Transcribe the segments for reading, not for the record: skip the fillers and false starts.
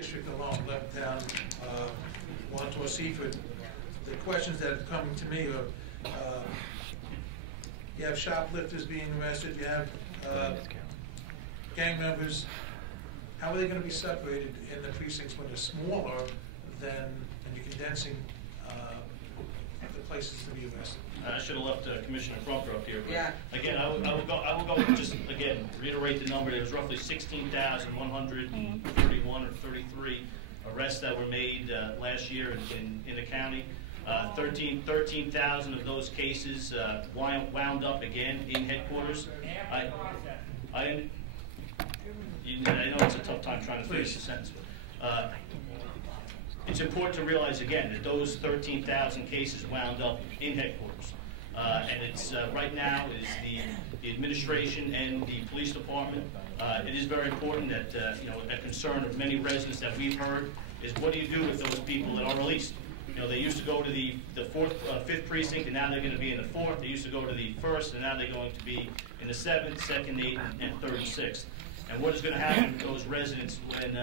District alone, Levittown, Montauk, Seaford. The questions that are coming to me are, you have shoplifters being arrested, you have gang members. How are they going to be separated in the precincts when they're smaller than, and you're condensing the places to be arrested? I should have left Commissioner Crumper up here. But yeah. Again, I will go and just again reiterate the number. There was roughly 16,131 or 33 arrests that were made last year in the county. 13,000 of those cases wound up again in headquarters. I know it's a tough time trying to finish the sentence. It's important to realize again that those 13,000 cases wound up in headquarters, and it's right now is the administration and the police department. It is very important that a concern of many residents that we've heard is what do you do with those people that are released? They used to go to the fifth precinct, and now they're going to be in the 4th. They used to go to the 1st, and now they're going to be in the 7th, 2nd, 8th, and 3rd and 6th. And what is going to happen to those residents when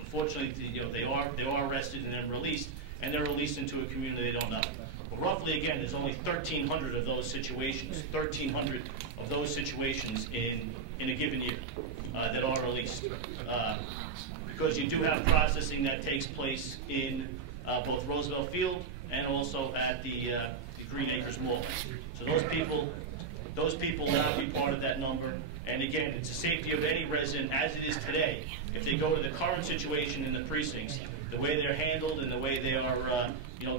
unfortunately, they are arrested and then released, and they're released into a community they don't know. Well, roughly, again, there's only 1,300 of those situations. 1,300 of those situations in a given year that are released, because you do have processing that takes place in both Roosevelt Field and also at the Green Acres Mall. So those people will not be part of that number. And again, it's the safety of any resident as it is today. If they go to the current situation in the precincts, the way they're handled and the way they are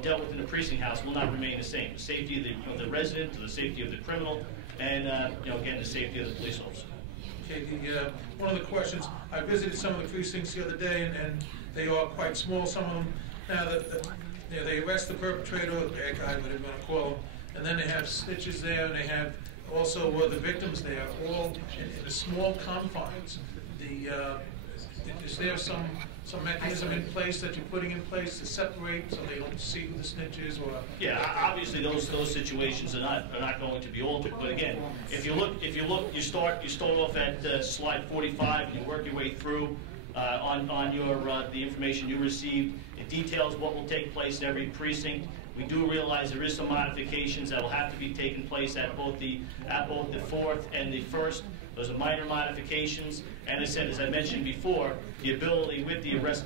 dealt with in the precinct house will not remain the same. The safety of the resident, to the safety of the criminal, and again, the safety of the police officer. Okay, one of the questions, I visited some of the precincts the other day, and they are quite small, some of them. Now, they arrest the perpetrator, or the bad guy, whatever you want to call him, and then they have snitches there, and they have also the victims there, all in the small confines. Is there some mechanism in place that you're putting in place to separate so they don't see who the snitch is? Or yeah, obviously those situations are not going to be altered. But again, if you look, you start off at slide 45 and you work your way through on your the information you received. It details what will take place in every precinct. We do realize there is some modifications that will have to be taken place at both the 4th and the 1st. Those are minor modifications, and as I mentioned before, the ability with the arrest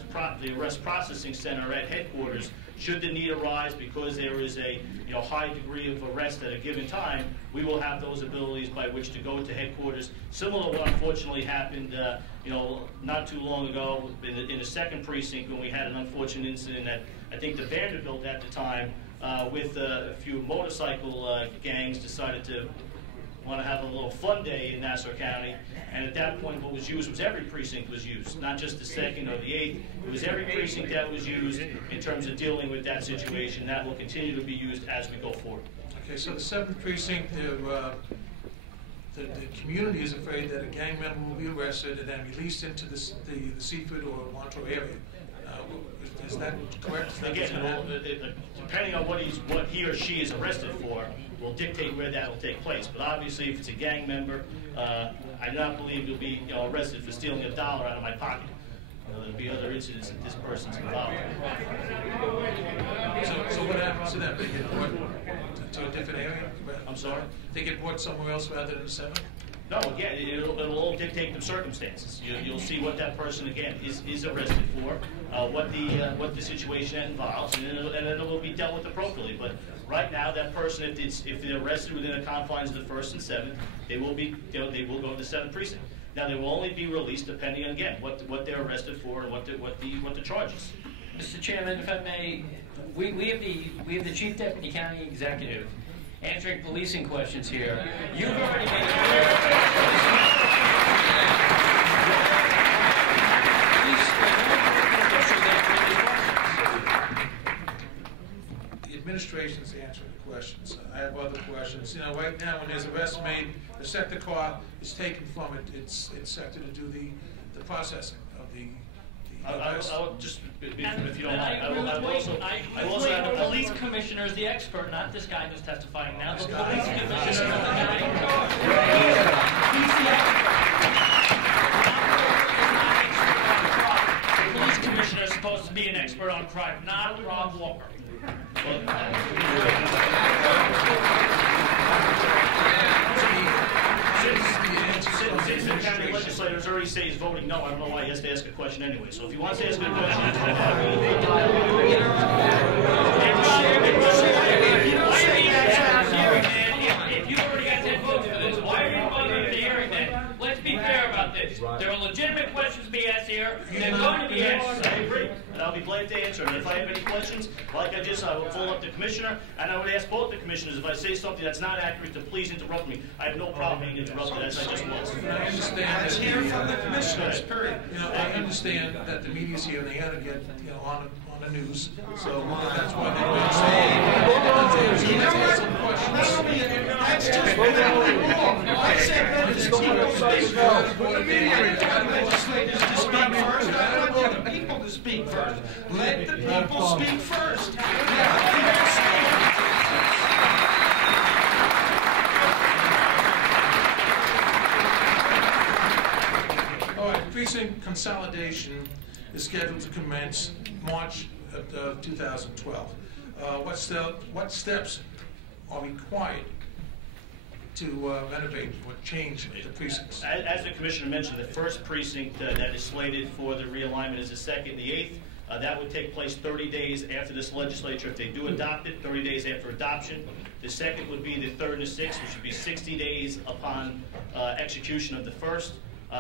processing center at headquarters, should the need arise because there is a high degree of arrest at a given time, we will have those abilities by which to go to headquarters. Similar to what unfortunately happened, not too long ago in the 2nd precinct when we had an unfortunate incident at I think the Vanderbilt at the time with a few motorcycle gangs decided to want to have a little fun day in Nassau County, and at that point what was used was every precinct was used, not just the 2nd or the 8th. It was every precinct that was used in terms of dealing with that situation. That will continue to be used as we go forward. Okay, so the 7th precinct, the community is afraid that a gang member will be arrested and then released into the Seaford or Montauk area. Is that correct? Again, depending on what he or she is arrested for, will dictate where that will take place. But obviously, if it's a gang member, I do not believe you'll be arrested for stealing $1 out of my pocket. There'll be other incidents that this person's involved. So what happens to them? They get brought to a different area? I'm sorry? They get brought somewhere else rather than the 7th? No, again, it'll all dictate the circumstances. You'll see what that person, again, is arrested for, what the situation involves, and then it will be dealt with appropriately. But right now, that person, if they're arrested within the confines of the 1st and 7th, they will go to the 7th precinct. Now, they will only be released depending on, again, what they're arrested for and what the charge is. Mr. Chairman, if I may, we have the Chief Deputy County Executive answering policing questions here. You've already made it clear. The administration's answering the questions. I have other questions. Right now when there's arrests made, the sector car is taken from it. It's sector to do the processing of the I'll just, if you don't mind, I will also have the police commissioner is the expert, not this guy who's testifying now. The police commissioner is the guy. He's the expert. The police supposed to be an expert on crime, not Rob Walker. Since the county legislators already say he's voting no, I don't know why he has to ask a question anyway. So if he wants to ask a question, if you already got 10 votes for this, why are you bothering the hearing then? Let's be fair about this. There are legitimate questions to be asked here. They're going to be asked. I agree, and I'll be glad to answer. And if I have any questions, like I will call up the commissioner, and I would ask both the commissioners if I say something that's not accurate to please interrupt me. I have no problem being interrupted, as I just was. I understand. Let's hear from the commissioners, period. I understand that the media's here and they had to get, on the news. So that's why they're some questions. That's just wrong. I said let the people speak first. What do you mean I want legislators to speak first? I want the people to speak first. Let the people speak first. All right, precinct consolidation is scheduled to commence March of 2012. What steps are required to renovate or change the precincts? As the commissioner mentioned, the first precinct that is slated for the realignment is the 2nd, the 8th. That would take place 30 days after this legislature. If they do adopt it, 30 days after adoption. The second would be the 3rd and the 6th, which would be 60 days upon execution of the first.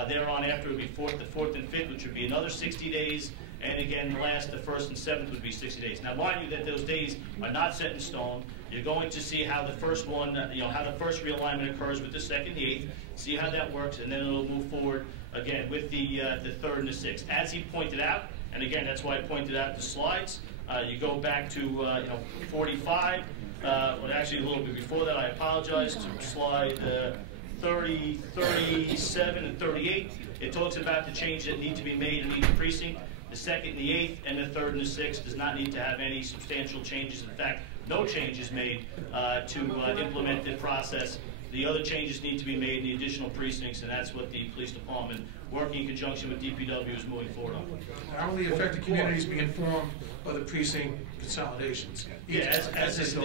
Thereon after would be the 4th and 5th, which would be another 60 days. And again, the 1st and 7th would be 60 days. Now, mind you that those days are not set in stone. You're going to see how the first one, how the first realignment occurs with the 2nd, the 8th, see how that works, and then it'll move forward again with the 3rd and the 6th. As he pointed out, and again, that's why I pointed out the slides. You go back to 45. Well, actually, a little bit before that, I apologize, to slide 30, 37, and 38. It talks about the changes that need to be made in each precinct. The 2nd, the 8th, and the 3rd and the 6th does not need to have any substantial changes. In fact, no changes made to implement the process. The other changes need to be made in the additional precincts, and that's what the police department, working in conjunction with DPW, is moving forward on. How will the affected communities be informed of the precinct consolidations? Yeah, as this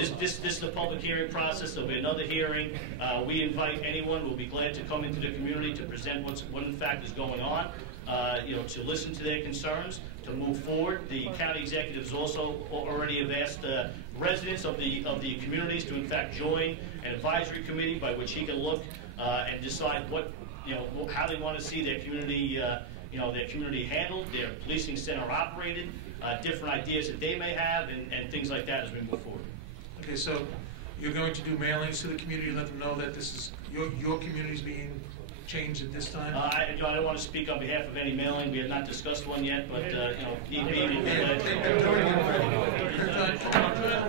is the public hearing process. There'll be another hearing. We invite anyone who will be glad to come into the community to present what in fact is going on. To listen to their concerns, to move forward. The county executives also already have asked residents of the communities to in fact join an advisory committee by which he can look and decide how they want to see their community their community handled, their policing center operated, different ideas that they may have, and things like that as we move forward. Okay, so you're going to do mailings to the community, let them know that this is your community's being changed at this time? I don't want to speak on behalf of any mailing. We have not discussed one yet, but need be.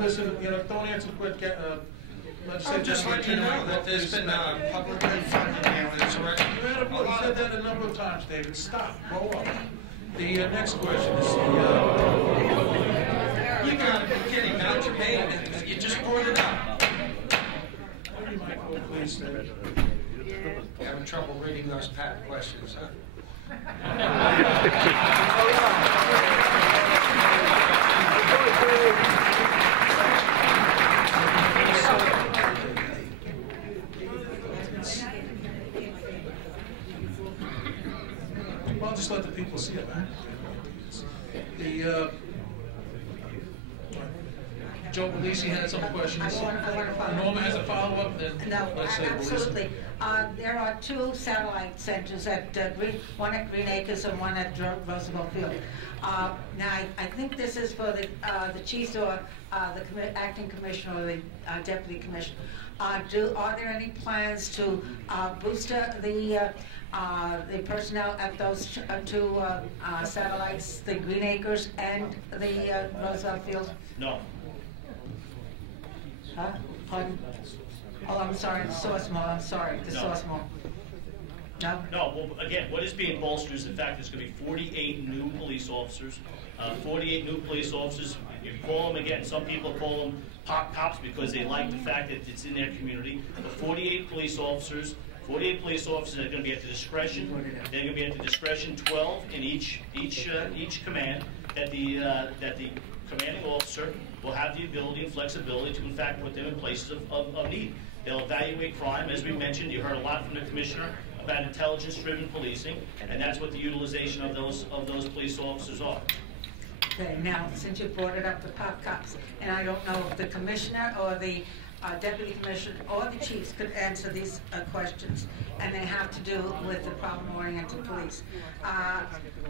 Listen, don't answer quick. I'll just let you know that there's been publicly funded mailings already. You said that a number of times, David. Stop. Grow up. The next question is You gotta be kidding, not your name. You just brought it up. Michael, please. Having trouble reading those patent questions, huh? Well, just let the people see it, man. Joe Belisi had some questions. I want to follow up. Norma has a follow-up, then No, let's say absolutely. There are 2 satellite centers one at Green Acres and one at Roosevelt Field. Now, I think this is for the chiefs or the acting commissioner or the deputy commissioner. Are there any plans to booster the personnel at those 2 satellites, the Green Acres and the Roosevelt Field? No. Huh? Pardon? Oh, I'm sorry, it's so small, I'm sorry, it's so small. No? No, well, again, what is being bolstered is the fact there's going to be 48 new police officers. 48 new police officers. You call them, again, some people call them cops because they like the fact that it's in their community. But 48 police officers. 48 police officers are going to be at the discretion. They're going to be at the discretion 12 in each command. that the commanding officer will have the ability and flexibility to, in fact, put them in places of need. They'll evaluate crime, as we mentioned. You heard a lot from the commissioner about intelligence-driven policing, and that's what the utilization of those police officers are. Okay, now, since you brought it up, the pop cops, and I don't know if the commissioner or the deputy commissioner or the chiefs could answer these questions, and they have to do with the problem-oriented police.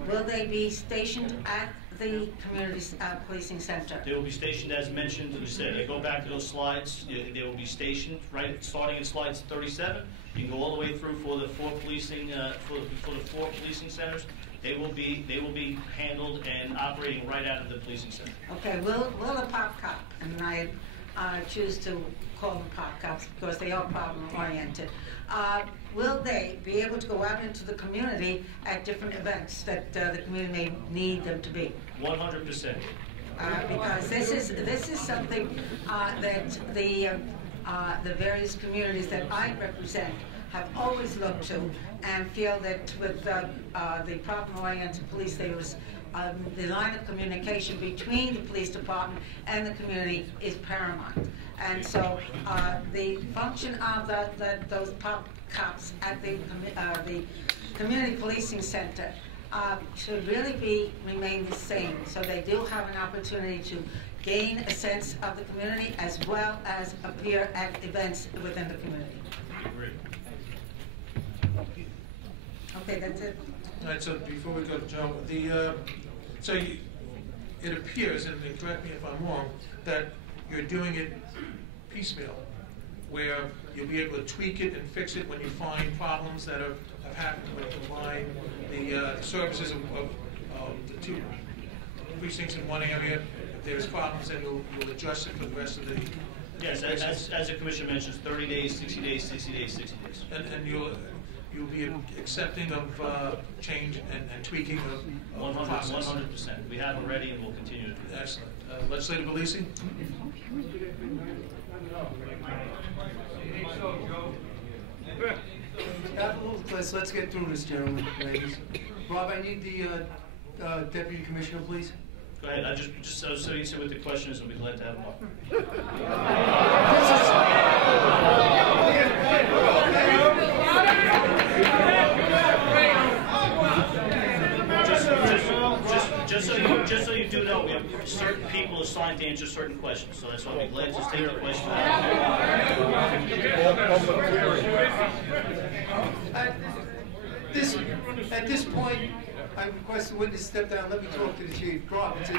Will they be stationed at the community policing center? They will be stationed, as mentioned. As I said, go back to those slides. They will be stationed right starting in slides 37. You can go all the way through for the four policing for the four policing centers. They will be handled and operating right out of the policing center. Okay. Will a pop cop, and I choose to call them pop cops because they are problem-oriented, will they be able to go out into the community at different events that the community may need them to be? 100%. Because this is something that the various communities that I represent have always looked to and feel that with the problem-oriented police, there was the line of communication between the police department and the community is paramount. And so the function of those pop cops at the community policing center should really remain the same, so they do have an opportunity to gain a sense of the community as well as appear at events within the community. Great. Okay, that's it. All right, so before we go to Joe, it appears, and correct me if I'm wrong, that you're doing it piecemeal, where you'll be able to tweak it and fix it when you find problems that have happened with the services of the two precincts in one area. If there's problems, then you'll adjust it for the rest of the... Yes, as the commissioner mentions, 30 days, 60 days, 60 days, 60 days. And you'll be accepting of change and tweaking of the process. 100%. We have already and we'll continue to do that. Excellent. Legislative Belisi? Have a little class. Let's get through this, gentlemen, ladies. Rob, I need the deputy commissioner, please. Go ahead. Just so you see what the question is, I'll be glad to have him up. Just so you do know, we have certain people assigned to answer certain questions, so that's why I'll be glad to just take the question. At this point, I request the witness step down. Let me talk to the chief. Rob, it's a